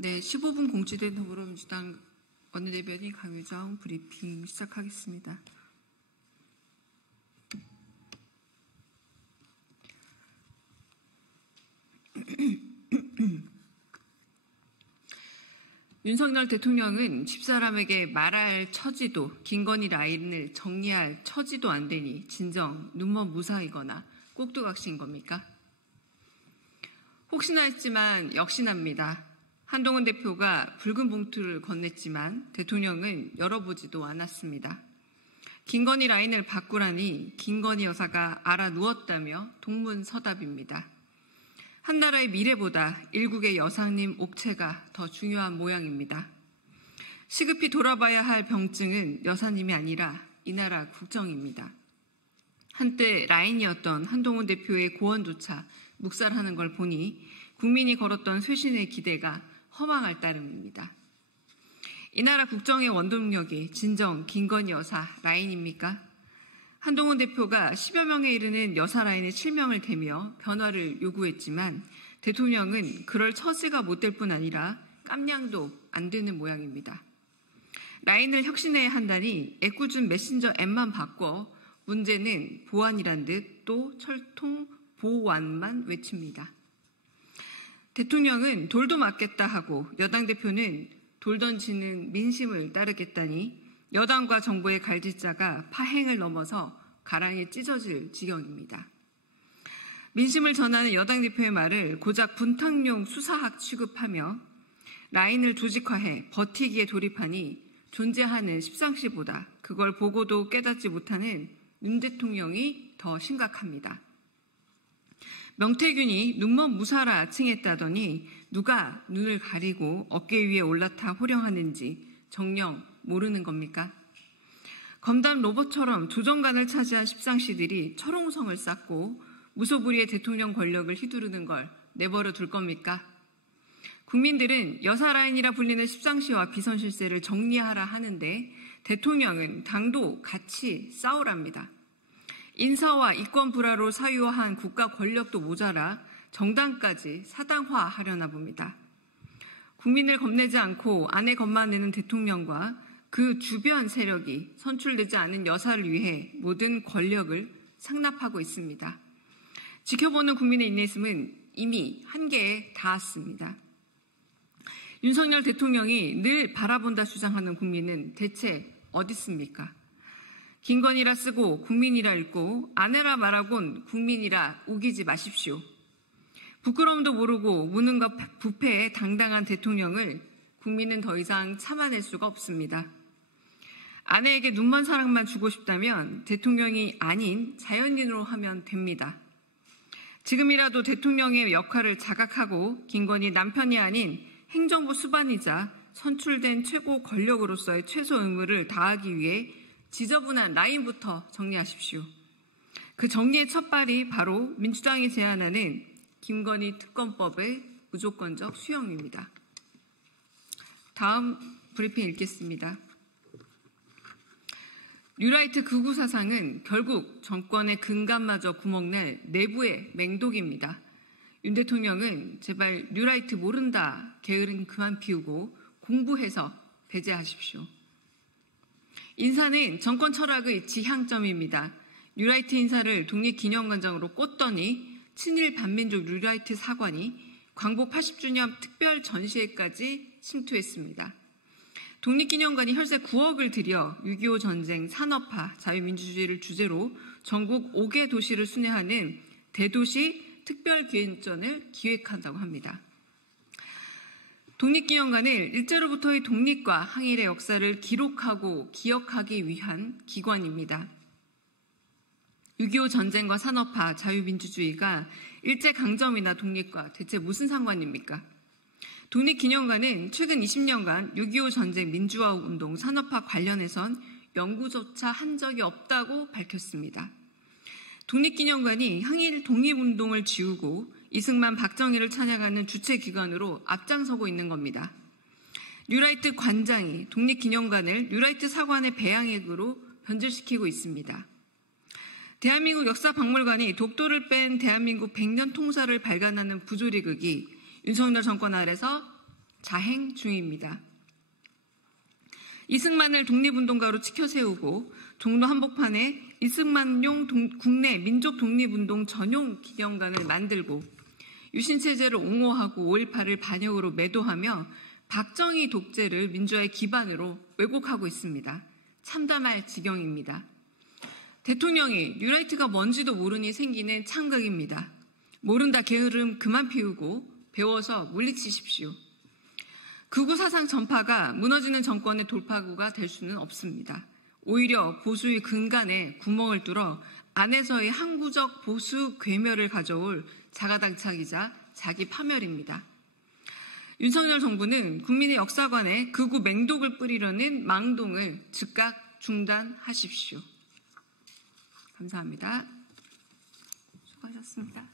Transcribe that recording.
네, 15분 공지된 더불어민주당 원내대변인 강유정 브리핑 시작하겠습니다. 윤석열 대통령은 집사람에게 말할 처지도 김건희 라인을 정리할 처지도 안 되니 진정 눈먼 무사이거나 꼭두각시인 겁니까? 혹시나 했지만 역시납니다. 한동훈 대표가 붉은 봉투를 건넸지만 대통령은 열어보지도 않았습니다. 김건희 라인을 바꾸라니 김건희 여사가 알아 누웠다며 동문서답입니다. 한 나라의 미래보다 일국의 여상님 옥체가 더 중요한 모양입니다. 시급히 돌아봐야 할 병증은 여사님이 아니라 이 나라 국정입니다. 한때 라인이었던 한동훈 대표의 고언조차 묵살하는 걸 보니 국민이 걸었던 쇄신의 기대가 허망할 따름입니다. 이 나라 국정의 원동력이 진정 김건희 여사 라인입니까? 한동훈 대표가 10여 명에 이르는 여사 라인의 실명을 대며 변화를 요구했지만 대통령은 그럴 처지가 못 될 뿐 아니라 깜냥도 안 되는 모양입니다. 라인을 혁신해야 한다니 애꿎은 메신저 앱만 바꿔 문제는 보안이란 듯 또 철통 보완만 외칩니다. 대통령은 돌도 맞겠다 하고 여당 대표는 돌 던지는 민심을 따르겠다니 여당과 정부의 갈짓자가 파행을 넘어서 가랑에 찢어질 지경입니다. 민심을 전하는 여당 대표의 말을 고작 분탕용 수사학 취급하며 라인을 조직화해 버티기에 돌입하니 존재하는 십상시보다 그걸 보고도 깨닫지 못하는 윤 대통령이 더 심각합니다. 명태균이 눈먼 무사라 칭했다더니 누가 눈을 가리고 어깨 위에 올라타 호령하는지 정녕 모르는 겁니까? 검담 로봇처럼 조정관을 차지한 십상시들이 철옹성을 쌓고 무소불위의 대통령 권력을 휘두르는 걸 내버려 둘 겁니까? 국민들은 여사 라인이라 불리는 십상시와 비선실세를 정리하라 하는데 대통령은 당도 같이 싸우랍니다. 인사와 이권 불화로 사유화한 국가 권력도 모자라 정당까지 사당화하려나 봅니다. 국민을 겁내지 않고 안에 겁만 내는 대통령과 그 주변 세력이 선출되지 않은 여사를 위해 모든 권력을 상납하고 있습니다. 지켜보는 국민의 인내심은 이미 한계에 닿았습니다. 윤석열 대통령이 늘 바라본다 주장하는 국민은 대체 어디 있습니까? 김건희라 쓰고 국민이라 읽고 아내라 말하곤 국민이라 우기지 마십시오. 부끄러움도 모르고 무능과 부패에 당당한 대통령을 국민은 더 이상 참아낼 수가 없습니다. 아내에게 눈먼 사랑만 주고 싶다면 대통령이 아닌 자연인으로 하면 됩니다. 지금이라도 대통령의 역할을 자각하고 김건희 남편이 아닌 행정부 수반이자 선출된 최고 권력으로서의 최소 의무를 다하기 위해 지저분한 라인부터 정리하십시오. 그 정리의 첫발이 바로 민주당이 제안하는 김건희 특검법의 무조건적 수용입니다. 다음 브리핑 읽겠습니다. 뉴라이트 극우 사상은 결국 정권의 근간마저 구멍낼 내부의 맹독입니다. 윤 대통령은 제발 뉴라이트 모른다 게으름 그만 피우고 공부해서 배제하십시오. 인사는 정권 철학의 지향점입니다. 뉴라이트 인사를 독립기념관장으로 꽂더니 친일 반민족 뉴라이트 사관이 광복 80주년 특별 전시회까지 침투했습니다. 독립기념관이 혈세 9억을 들여 6.25 전쟁, 산업화, 자유민주주의를 주제로 전국 5개 도시를 순회하는 대도시 특별기획전을 기획한다고 합니다. 독립기념관은 일제로부터의 독립과 항일의 역사를 기록하고 기억하기 위한 기관입니다. 6.25 전쟁과 산업화, 자유민주주의가 일제강점이나 독립과 대체 무슨 상관입니까? 독립기념관은 최근 20년간 6.25 전쟁 민주화운동 산업화 관련해선 연구조차 한 적이 없다고 밝혔습니다. 독립기념관이 항일 독립운동을 지우고 이승만, 박정희를 찬양하는 주체기관으로 앞장서고 있는 겁니다. 뉴라이트 관장이 독립기념관을 뉴라이트 사관의 배양액으로 변질시키고 있습니다. 대한민국 역사박물관이 독도를 뺀 대한민국 100년 통사를 발간하는 부조리극이 윤석열 정권 아래서 자행 중입니다. 이승만을 독립운동가로 치켜세우고 종로 한복판에 이승만용 국내 민족 독립운동 전용 기념관을 만들고 유신체제를 옹호하고 5.18을 반역으로 매도하며 박정희 독재를 민주화의 기반으로 왜곡하고 있습니다. 참담할 지경입니다. 대통령이 뉴라이트가 뭔지도 모르니 생기는 창극입니다. 모른다 게으름 그만 피우고 배워서 물리치십시오. 극우 사상 전파가 무너지는 정권의 돌파구가 될 수는 없습니다. 오히려 보수의 근간에 구멍을 뚫어 안에서의 항구적 보수 괴멸을 가져올 자가당착이자 자기 파멸입니다. 윤석열 정부는 국민의 역사관에 극우 맹독을 뿌리려는 망동을 즉각 중단하십시오. 감사합니다. 수고하셨습니다.